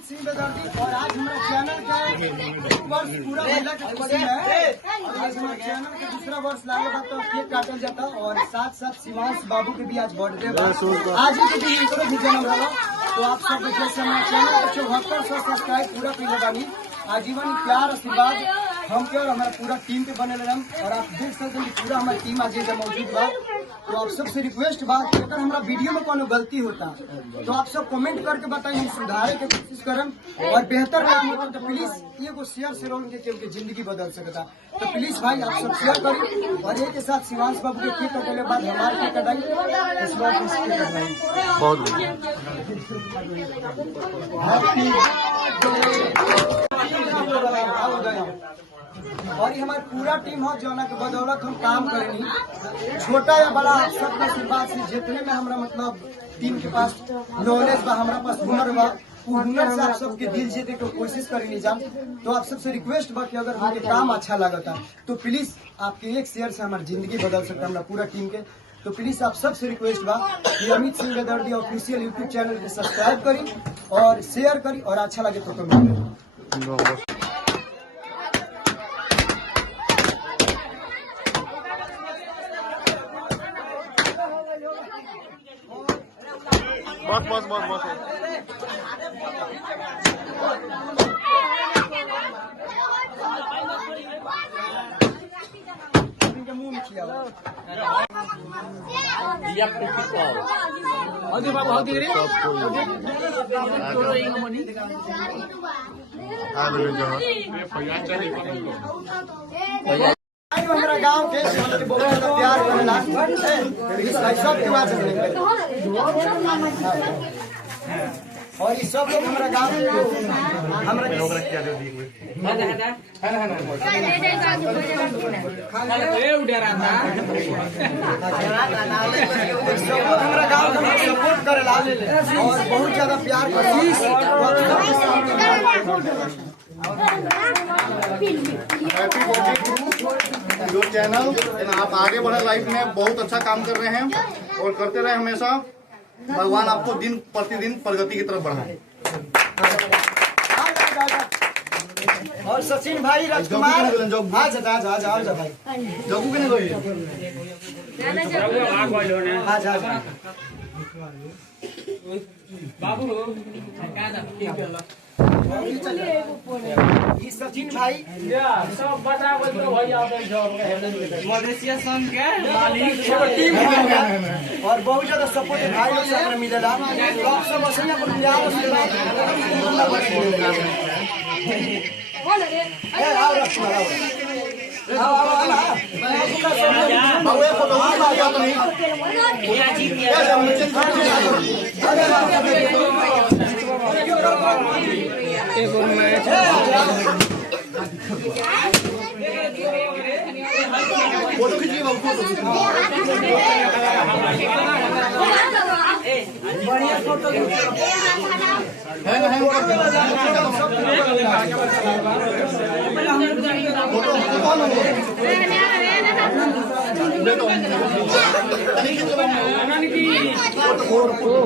अमित सिंह बेदर्दी और आज हमारा चैनल का 1 वर्ष पूरा महिला की खुशी है। आज हमारे चैनल का दूसरा वर्ष लागल बा तो केक काटल जाता और साथ साथ शिवांश बाबू के भी आज बर्थडे बा। आज ही के दिन इनको भी जन्म रहा। तो आप सब जैसे हमारे चैनल को 7400 सब्सक्राइब पूरा कर बानी। आजीवन प्यार आशीर्वाद हम के और हमारा पूरा टीम पे बने रहम। और आप देख सकते हैं कि पूरा हमारी टीम आज मौजूद बा। तो आप सबसे रिक्वेस्ट बा कि अगर हमारा वीडियो में कोनो गलती होता तो आप सब कमेंट करके बताइए, हम सुधारे के कोशिश करम और बेहतर काम होता तो प्लीज एगो शेयर से रोल के जिंदगी बदल सकता। तो प्लीज भाई आप सब शेयर करिए और एक के साथ शिवांश बाबू के केक कटने के बाद हमारे केक कटाई इस बार बहुत और ये हमारी पूरा टीम है जो के बदौलत हम काम करेंगे। छोटा या बड़ा आप सबका आशीर्वाद से जितने में हमारा मतलब टीम के पास नॉलेज बा, हमारा पास हुनर बा, हुनर से आप सबके दिल जीते की कोशिश करेंगे जान। तो आप सबसे रिक्वेस्ट बा कि अगर हमारे काम अच्छा लगता तो प्लीज आपके एक शेयर से हमारी जिंदगी बदल सकता है हमारा पूरा टीम के। तो प्लीज आप सबसे रिक्वेस्ट बा कि अमित सिंह बेदर्दी ऑफिशियल यूट्यूब चैनल के सब्सक्राइब करी और शेयर करी और अच्छा लगे तो कमेंट करी। बस हमारा गाँव के बहुत ज्यादा प्यार करेला सब और ये सब लोग हमारा गाँव हमारा गाँव का सपोर्ट करेला और बहुत ज्यादा प्यार जो चैनल आप आगे बढ़े लाइफ में बहुत अच्छा काम कर रहे हैं और करते रहे हमेशा। भगवान आपको दिन प्रतिदिन प्रगति की तरफ बढ़ाए। और सचिन भाई राजकुमार आज भाई जगू के नहीं सचिन भाई सब बता मधेसिया संघ के मालिक और बहुत ज्यादा सपोर्ट भाई लोग से मिलेला। सब असली फोटो खींचिए बाबू, बढ़िया फोटो फोटो